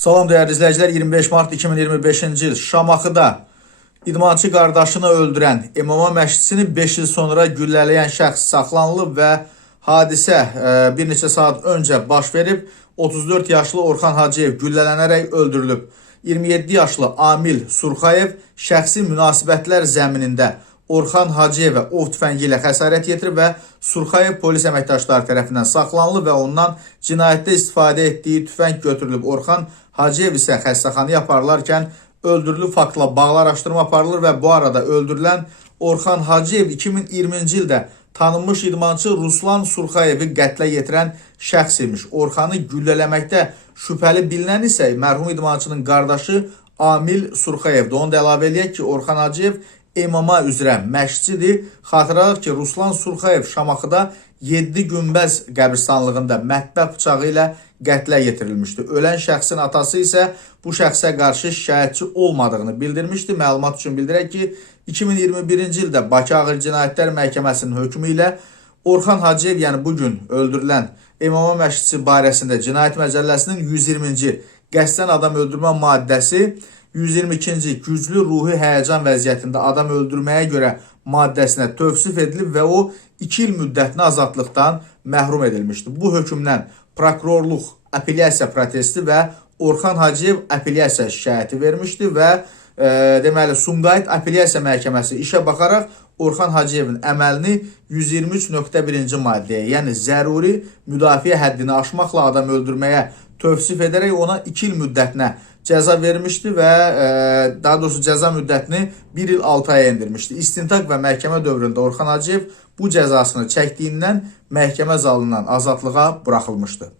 Salam dəyərli izləyicilər, 25 mart 2025-ci il Şamaxıda idmançı qardaşını öldürən MMA məşqçisini 5 il sonra güllələyən şəxs saxlanılıb və hadisə bir neçə saat öncə baş verib. 34 yaşlı Orxan Hacıyev güllələnərək öldürülüb. 27 yaşlı Amil Surxayev şəxsi münasibətlər zəminində Orxan Hacıyevə ov tüfəngi ilə xəsarət yetirib və Surxayev polis əməkdaşları tərəfindən saxlanılıb və ondan cinayətdə istifadə etdiyi tüfəng götürülüb. Orxan Hacıyev isə xəstəxanaya aparılarkən öldürülüb, faktla bağlı araşdırma aparılır və bu arada öldürülən Orxan Hacıyev 2020-ci ildə tanınmış idmançı Ruslan Surxayevi qətlə yetirən şəxs imiş. Orxanı güllələməkdə şübhəli bilinən isə mərhum idmançının qardaşı Amil Surxayevdir. Onu da əlavə eləyək ki, Orxan Hacıyev MMA üzrə məşqçidir. Xatırladaq ki, Ruslan Surxayev Şamaxıda 7 günbəz qəbirstanlığında mətbəx bıçağı ilə qətlə yetirilmişdi. Ölən şəxsin atası isə bu şəxsə qarşı şikayətçi olmadığını bildirmişdi. Məlumat üçün bildirək ki, 2021-ci ildə Bakı Ağır Cinayətlər Məhkəməsinin hökmü ilə Orxan Hacıyev, yəni bugün öldürülən MMA məşqçisi barəsində Cinayət Məcəlləsinin 120-ci qəsdən adam öldürmə maddəsi, 122-ci güclü ruhi həyəcan vəziyyətində adam öldürməyə görə maddəsinə tövsif edilib və o 2 il müddətinə azadlıqdan məhrum edilmişdi. Bu hökmdən prokurorluq apellyasiya protesti və Orxan Hacıyev apellyasiya şikayəti vermişdi və deməli Sumqayıt Apellyasiya Məhkəməsi işə baxaraq Orxan Hacıyevin əməlini 123.1-ci maddəyə, yəni zəruri müdafiə həddini aşmaqla adam öldürməyə tövsif edərək ona 2 il müddətinə cəza vermişdi və daha doğrusu cəza müddətini 1 il 6 aya endirmişdi. İstintaq və məhkəmə dövründə Orxan Hacıyev bu cəzasını çəkdiyindən məhkəmə zalından azadlığa buraxılmışdı.